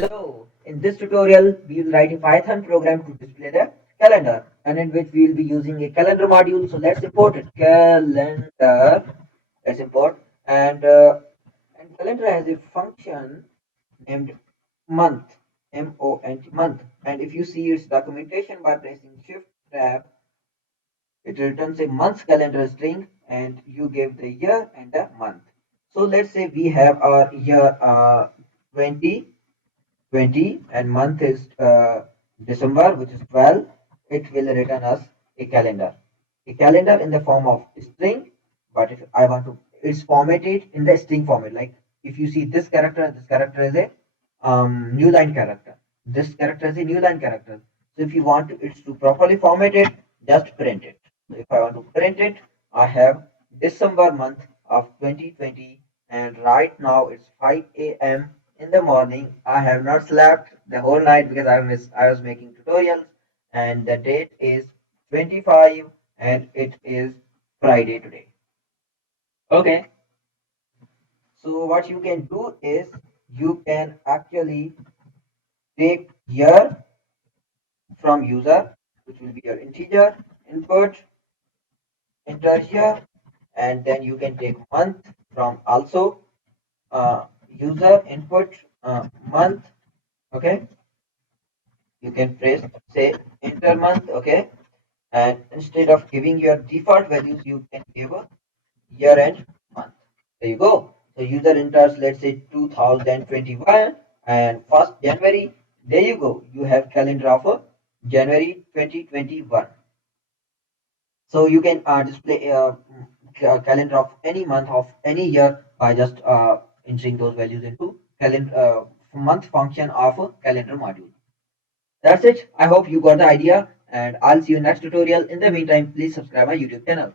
Hello, in this tutorial we will write a Python program to display the calendar and in which we will be using a calendar module. So let's import it. Calendar, let's import and calendar has a function named month, M-O-N-T, month. And if you see its documentation by pressing Shift tab, it returns a month's calendar string and you give the year and the month. So let's say we have our year 2020 and month is December, which is 12. It will return us a calendar. A calendar in the form of string, but if I want to, it's formatted in the string format. Like if you see this character is a new line character. This character is a new line character. So if you want it to properly format it, just print it. So if I want to print it, I have December month of 2020 and right now it's 5 a.m. in the morning. I have not slept the whole night because I was making tutorials and the date is 25 and it is Friday today. Okay. So what you can do is you can actually take year from user, which will be your integer input, enter here, and then you can take month from also user input month. Okay, you can press say enter month. Okay, and instead of giving your default values, you can give a year and month. There you go. So user enters, let's say 2021 and 1st January. There you go. You have calendar of January 2021. So you can display a calendar of any month of any year by just entering those values into calendar month function of a calendar module. That's it. I hope you got the idea and I'll see you next tutorial. In the meantime, please subscribe my YouTube channel.